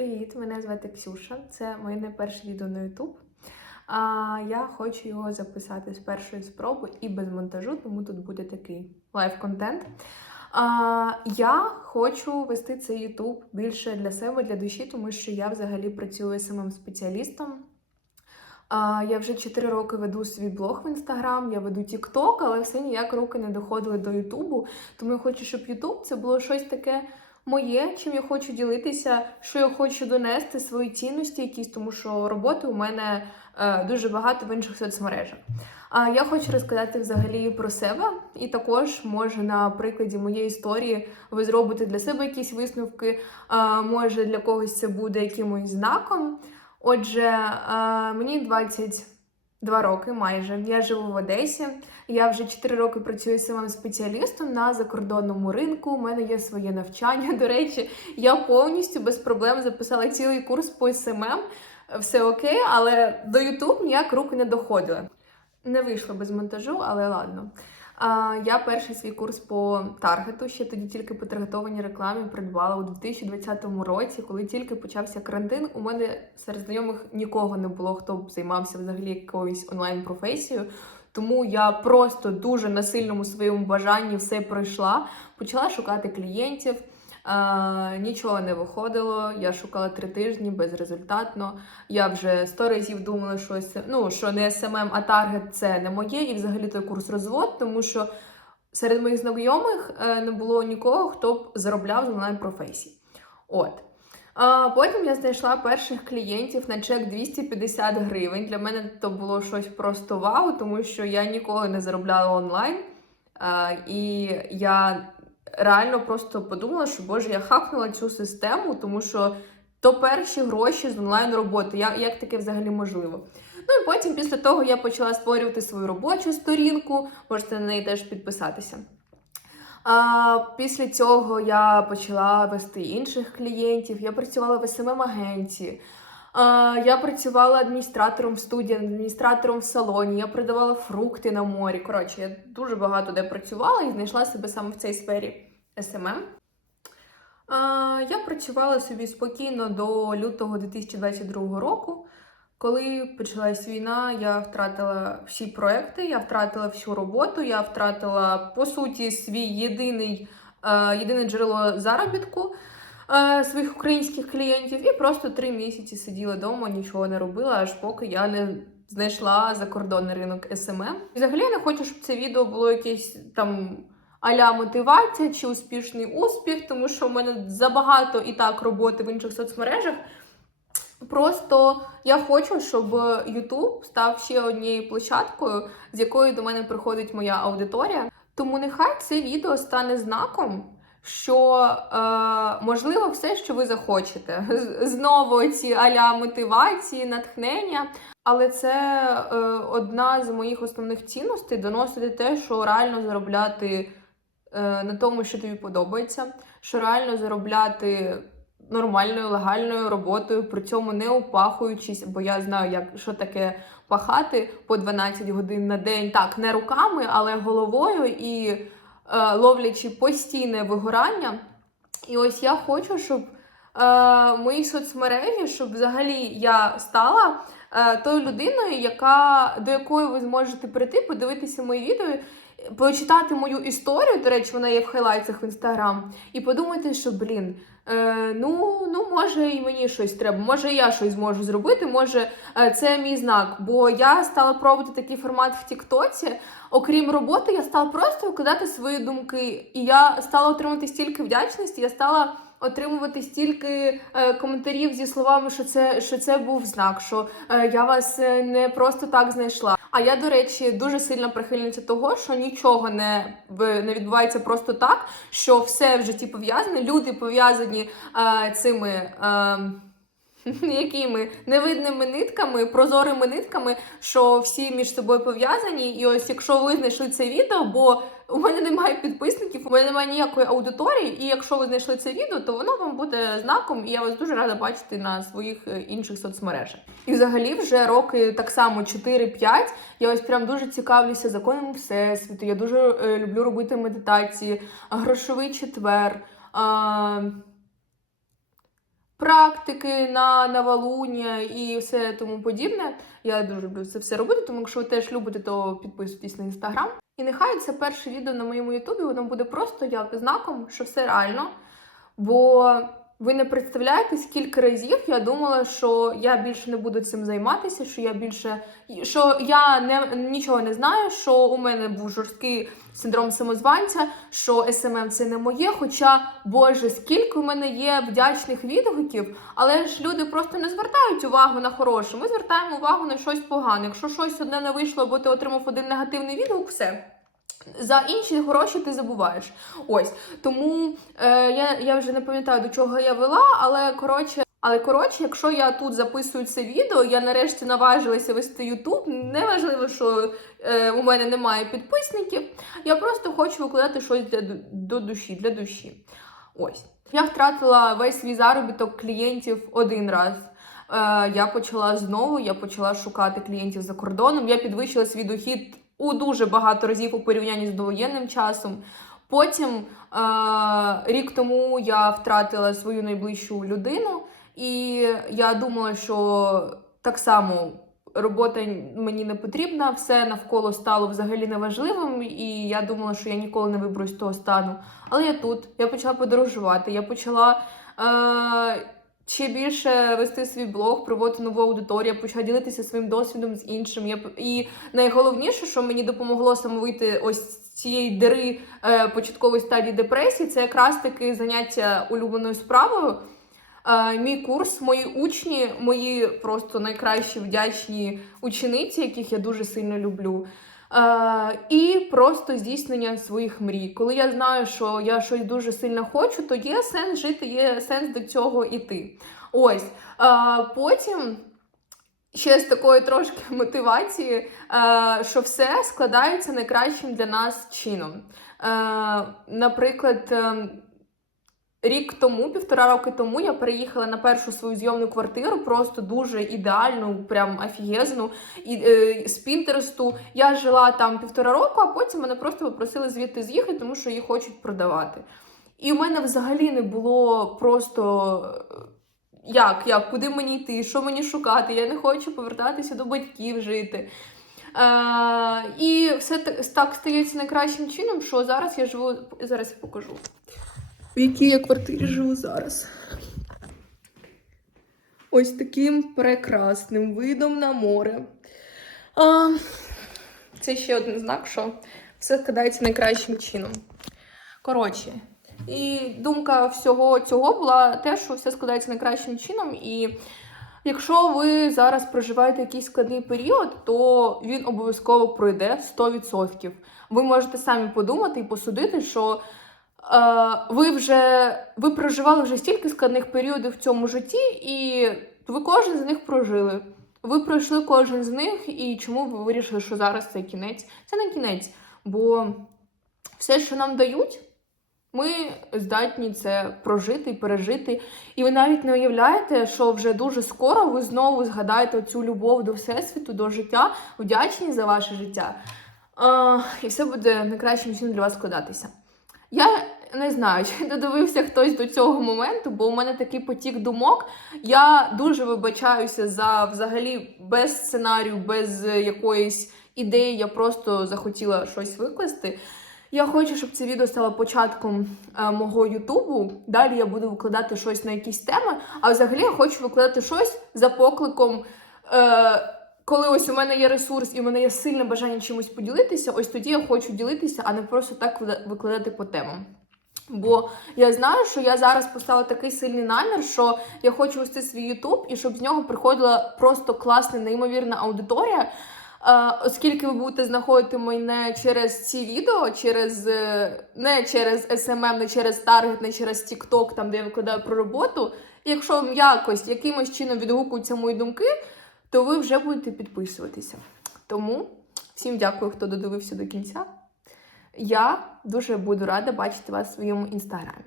Привіт, мене звати Ксюша. Це моє не перше відео на. А, я хочу його записати з першої спроби і без монтажу, тому тут буде такий лайв-контент. А, я хочу вести цей YouTube більше для себе, для душі, тому що я взагалі працюю самим спеціалістом. А, я вже 4 роки веду свій блог в інстаграм, я веду TikTok, але все ніяк руки не доходили до Ютубу. Тому я хочу, щоб Ютуб це було щось таке моє, чим я хочу ділитися, що я хочу донести, свої цінності якісь, тому що роботи у мене е, дуже багато в інших соцмережах. А я хочу розказати взагалі про себе, і також може на прикладі моєї історії ви зробите для себе якісь висновки. А, може для когось це буде якимось знаком. Отже, е, мені 22 роки майже. Я живу в Одесі. Я вже 4 роки працюю самим спеціалістом на закордонному ринку. У мене є своє навчання. До речі, я повністю без проблем записала цілий курс по СММ. Все окей, але до YouTube ніяк руки не доходили. Не вийшло без монтажу, але ладно. Я перший свій курс по таргету, ще тоді тільки по таргетованій рекламі придбала у 2020 році, коли тільки почався карантин. У мене серед знайомих нікого не було, хто б займався взагалі якоюсь онлайн-професією. Тому я просто дуже на сильному своєму бажанні все пройшла, почала шукати клієнтів. А, нічого не виходило. Я шукала три тижні безрезультатно. Я вже сто разів думала, що ну, що не SMM, а таргет це не моє, і взагалі той курс розвод, тому що серед моїх знайомих е, не було нікого, хто б заробляв з онлайн-професій. От. А потім я знайшла перших клієнтів на чек 250 гривень. Для мене то було щось просто вау, тому що я ніколи не заробляла онлайн. І я реально просто подумала, що боже, я хакнула цю систему, тому що то перші гроші з онлайн роботи. Я, як таке взагалі можливо? Ну і потім, після того, я почала створювати свою робочу сторінку, можете на неї теж підписатися. А, після цього я почала вести інших клієнтів. Я працювала в СММ агенції. А, я працювала адміністратором в студії, адміністратором в салоні. Я продавала фрукти на морі. Коротше, я дуже багато де працювала і знайшла себе саме в цій сфері СММ. Я працювала собі спокійно до лютого 2022 року. Коли почалась війна, я втратила всі проекти, я втратила всю роботу, я втратила по суті свій єдиний, е, єдине джерело заробітку е, своїх українських клієнтів, і просто три місяці сиділа вдома, нічого не робила, аж поки я не знайшла закордонний ринок СММ. Взагалі я не хочу, щоб це відео було якесь там. Аля мотивація чи успішний успіх, тому що в мене забагато і так роботи в інших соцмережах. Просто я хочу, щоб YouTube став ще однією площадкою, з якою до мене приходить моя аудиторія. Тому нехай це відео стане знаком, що е, можливо все, що ви захочете. Знову ці аля мотивації, натхнення. Але це е, одна з моїх основних цінностей доносити те, що реально заробляти на тому, що тобі подобається, що реально заробляти нормальною легальною роботою, при цьому не упахуючись, бо я знаю, як що таке пахати по 12 годин на день, так не руками, але головою і е, ловлячи постійне вигорання. І ось я хочу, щоб е, мої соцмережі, щоб взагалі я стала е, тою людиною, яка, до якої ви зможете прийти, подивитися мої відео, почитати мою історію. До речі, вона є в хайлайтсах в інстаграм, і подумати, що блін. Е, ну, ну, може, і мені щось треба, може, я щось зможу зробити, може, е, це мій знак. Бо я стала пробувати такий формат в Тіктоці. Окрім роботи, я стала просто викладати свої думки. І я стала отримати стільки вдячності, я стала отримувати стільки е, коментарів зі словами, що це, що це був знак, що е, я вас е, не просто так знайшла. А я, до речі, дуже сильна прихильниця того, що нічого не, не відбувається просто так, що все в житті пов'язане, люди пов'язані цими. Е, Якими невидними нитками, прозорими нитками, що всі між собою пов'язані. І ось якщо ви знайшли це відео, бо у мене немає підписників, у мене немає ніякої аудиторії, і якщо ви знайшли це відео, то воно вам буде знаком, і я вас дуже рада бачити на своїх е, інших соцмережах. І взагалі вже роки так само 4-5, я ось прям дуже цікавлюся законами всесвіту. Я дуже е, люблю робити медитації, грошовий четвер. А, практики на новолуння і все тому подібне. Я дуже люблю це все робити, тому якщо ви теж любите, то підписуйтесь на інстаграм. І нехай це перше відео на моєму ютубі, воно буде просто як знаком, що все реально. Бо ви не представляєте, скільки разів я думала, що я більше не буду цим займатися, що я більше що я не нічого не знаю, що у мене був жорсткий синдром самозванця, що СММ це не моє. Хоча, Боже, скільки у мене є вдячних відгуків, але ж люди просто не звертають увагу на хороше. Ми звертаємо увагу на щось погане. Якщо щось одне не вийшло, або ти отримав один негативний відгук, все. За інші гроші ти забуваєш. Ось тому е, я я вже не пам'ятаю до чого я вела, але коротше, але коротше, якщо я тут записую це відео, я нарешті наважилася вести Ютуб. Неважливо, що е, у мене немає підписників. Я просто хочу викладати щось для до душі, для душі. Ось я втратила весь свій заробіток клієнтів один раз. Е, я почала знову, я почала шукати клієнтів за кордоном. Я підвищила свій дохід у дуже багато разів у порівнянні з довоєнним часом. Потім е- рік тому я втратила свою найближчу людину, і я думала, що так само робота мені не потрібна, все навколо стало взагалі неважливим, і я думала, що я ніколи не виберусь з того стану. Але я тут, я почала подорожувати, я почала. Е- ще більше вести свій блог, проводити нову аудиторію, почала ділитися своїм досвідом з іншим. Я І найголовніше, що мені допомогло саме вийти ось цієї дири е, початкової стадії депресії, це якраз таки заняття улюбленою справою. Е, мій курс, мої учні, мої просто найкращі вдячні учениці, яких я дуже сильно люблю. Е, І просто здійснення своїх мрій. Коли я знаю, що я щось дуже сильно хочу, то є сенс жити, є сенс до цього іти. Ось. Е, Потім. Ще з такої трошки мотивації, е, що все складається найкращим для нас чином. Е, наприклад, ем, Рік тому, півтора роки тому, я переїхала на першу свою зйомну квартиру, просто дуже ідеальну, прям офігезну. І е, з Пінтересту я жила там півтора року, а потім мене просто попросили звідти з'їхати, тому що її хочуть продавати. І в мене взагалі не було просто як, як, куди мені йти, що мені шукати. Я не хочу повертатися до батьків жити. Е, І все так стається найкращим чином, що зараз я живу. Зараз я покажу в якій я квартирі живу зараз. Ось таким прекрасним видом на море. А, Це ще один знак, що все складається найкращим чином. Коротше, і думка всього цього була те, що все складається найкращим чином. І якщо ви зараз проживаєте якийсь складний період, то він обов'язково пройде 100%. Ви можете самі подумати і посудити, що ви вже ви проживали вже стільки складних періодів в цьому житті, і ви кожен з них прожили. Ви пройшли кожен з них, і чому ви вирішили, що зараз це кінець? Це не кінець, бо все, що нам дають, ми здатні це прожити і пережити. І ви навіть не уявляєте, що вже дуже скоро ви знову згадаєте цю любов до всесвіту, до життя, вдячні за ваше життя. І все буде найкращим чином для вас складатися. Я не знаю, чи додивився хтось до цього моменту, бо у мене такий потік думок. Я дуже вибачаюся за взагалі без сценарію, без якоїсь ідеї. Я просто захотіла щось викласти. Я хочу, щоб це відео стало початком е, мого Ютубу. Далі я буду викладати щось на якісь теми. А взагалі я хочу викладати щось за покликом. Е, коли ось у мене є ресурс і у мене є сильне бажання чимось поділитися, ось тоді я хочу ділитися, а не просто так викладати по темам. Бо я знаю, що я зараз поставила такий сильний намір, що я хочу вести свій Ютуб і щоб з нього приходила просто класна, неймовірна аудиторія. Оскільки ви будете знаходити мене через ці відео, через е, не через SMM, не через таргет, не через TikTok, там де я викладаю про роботу. І якщо вам якось якимось чином відгукуються мої думки, то ви вже будете підписуватися. Тому всім дякую, хто додивився до кінця. Я дуже буду рада бачити вас в своєму інстаграмі.